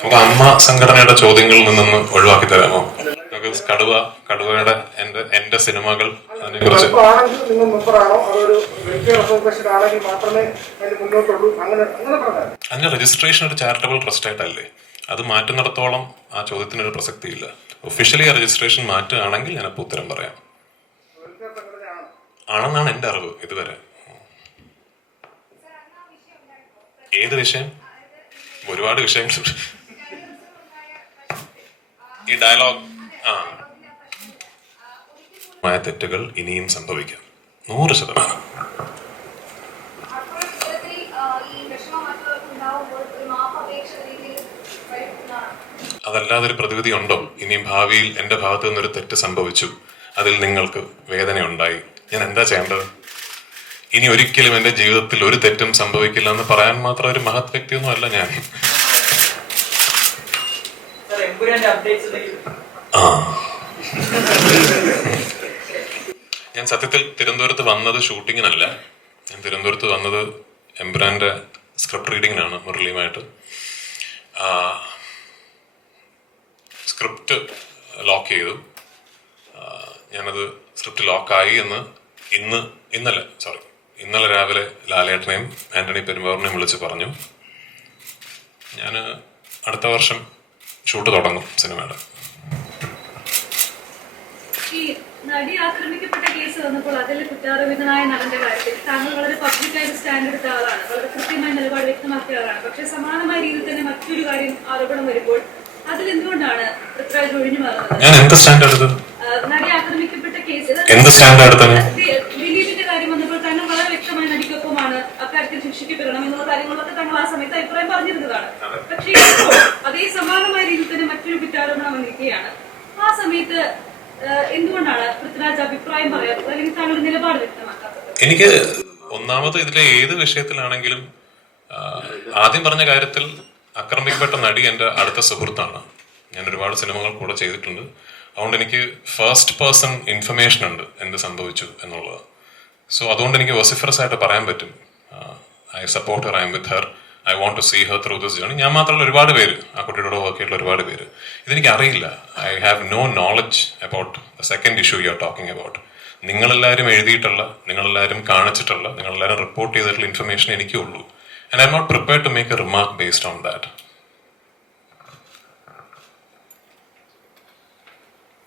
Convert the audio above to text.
നമുക്ക് അമ്മ സംഘടനയുടെ ചോദ്യങ്ങളിൽ നിന്ന് ഒഴിവാക്കി തരാമോ? കടുവയുടെ എന്റെ സിനിമകൾ അതിനെ കുറിച്ച് അതിന്റെ രജിസ്ട്രേഷൻ ഒരു ചാരിറ്റബിൾ ട്രസ്റ്റ് ആയിട്ടല്ലേ? അത് മാറ്റുന്നിടത്തോളം ആ ചോദ്യത്തിനൊരു പ്രസക്തിയില്ല. ഒഫീഷ്യലി ആ രജിസ്ട്രേഷൻ മാറ്റുകയാണെങ്കിൽ ഞാനപ്പോൾ ഉത്തരം പറയാം. ആണെന്നാണ് എന്റെ അറിവ് ഇതുവരെ. ഏത് വിഷയം? ഒരുപാട് വിഷയങ്ങളുണ്ട്. ഈ ഡയലോഗ് തെറ്റുകൾ ഇനിയും സംഭവിക്കാം 100%. അതല്ലാതൊരു പ്രതിവിധി ഉണ്ടോ? ഇനിയും ഭാവിയിൽ എന്റെ ഭാഗത്തു നിന്നൊരു തെറ്റ് സംഭവിച്ചു, അതിൽ നിങ്ങൾക്ക് വേദനയുണ്ടായി, ഞാൻ എന്താ ചെയ്യേണ്ടത്? ഇനി ഒരിക്കലും എന്റെ ജീവിതത്തിൽ ഒരു തെറ്റും സംഭവിക്കില്ല എന്ന് പറയാൻ മാത്രം ഒരു മഹത് വ്യക്തിയൊന്നും അല്ല ഞാൻ. ഞാൻ സത്യത്തിൽ തിരുവനന്തപുരത്ത് വന്നത് ഷൂട്ടിങ്ങിനല്ല. ഞാൻ തിരുവനന്തപുരത്ത് വന്നത് എംബ്രാന്റെ സ്ക്രിപ്റ്റ് റീഡിങ്ങിനാണ് മുരളിയുമായിട്ട്. സ്ക്രിപ്റ്റ് ലോക്ക് ചെയ്തു. ഞാനത് സ്ക്രിപ്റ്റ് ലോക്കായി എന്ന് ഇന്നലെ രാവിലെ ലാലേട്ടനെയും ആന്റണി പെരുമ്പാവൂരിനെയും വിളിച്ച് പറഞ്ഞു. ഞാൻ അടുത്ത വർഷം ഷൂട്ട് തുടങ്ങും സിനിമയുടെ. ഈ നടി ആക്രമിക്കപ്പെട്ട കേസ് വന്നപ്പോൾ അതിൽ കുറ്റാരോപിതനായ നടന്റെ കാര്യത്തിൽ താങ്കൾ വളരെ പബ്ലിക്കായിട്ട് സ്റ്റാൻഡ് എടുത്ത ആളാണ്, വളരെ കൃത്യമായ നിലപാട് വ്യക്തമാക്കിയ ആളാണ്. പക്ഷെ സമാനമായ രീതിയിൽ തന്നെ മറ്റൊരു കാര്യം ആരോപണം വരുമ്പോൾ അതിലെന്തുകൊണ്ടാണ് പൃഥ്വിരാജ് ഒഴിഞ്ഞു മാറുന്നത്? ഞാൻ എന്ത് സ്റ്റാൻഡ് എടുത്തു? നടി ആക്രമിക്കപ്പെട്ട കേസിൽ ദിലീപിന്റെ കാര്യം വന്നപ്പോൾ താങ്കൾ വളരെ വ്യക്തമായി നടിക്കൊപ്പമാണ്, അക്കാര്യത്തിൽ ശിക്ഷിക്കപ്പെടണം എന്നുള്ള കാര്യങ്ങളൊക്കെ താങ്കൾ ആ സമയത്ത് അഭിപ്രായം പറഞ്ഞിരുന്നതാണ്. പക്ഷേ അതേ സമാനമായ രീതിയിൽ തന്നെ മറ്റൊരു കുറ്റാരോപണം വന്നിരിക്കുകയാണ്. ആ സമയത്ത് എന്തുകൊണ്ടാണ് പൃഥ്വിരാജ് അഭിപ്രായം പറയാത്തത്, അല്ലെങ്കിൽ താങ്കളുടെ നിലപാട് വ്യക്തമാക്കാത്തത്? എനിക്ക് ഒന്നാമത് ഇതിലെ ഏത് വിഷയത്തിലാണെങ്കിലും ആദ്യം പറഞ്ഞ കാര്യത്തിൽ ആക്രമിക്കപ്പെട്ട നടി എന്റെ അടുത്ത സുഹൃത്താണ്. ഞാൻ ഒരുപാട് സിനിമകൾ കൂടെ ചെയ്തിട്ടുണ്ട്. അതുകൊണ്ട് എനിക്ക് ഫസ്റ്റ് പേഴ്സൺ ഇൻഫർമേഷൻ ഉണ്ട് എന്ത് സംഭവിച്ചു എന്നുള്ളത്. സോ അതുകൊണ്ട് എനിക്ക് വോസിഫറസ് ആയിട്ട് പറയാൻ പറ്റും. I support her, I am with her, I want to see her through this journey. ഞാൻ മാത്രമല്ല ഒരുപാട് പേര്, ആ കുട്ടിയുടെ വർക്ക് ചെയ്തിട്ടുള്ള ഒരുപാട് പേര്. ഇതെനിക്ക് അറിയില്ല. I have no knowledge about the second issue you are talking about. നിങ്ങളെല്ലാവരും എഴുതിയിട്ടുള്ള, നിങ്ങളെല്ലാവരും കാണിച്ചിട്ടുള്ള, നിങ്ങളെല്ലാവരും റിപ്പോർട്ട് ചെയ്തിട്ടുള്ള ഇൻഫർമേഷൻ എനിക്കേ ഉള്ളൂ. And I am not prepared to make a remark based on that.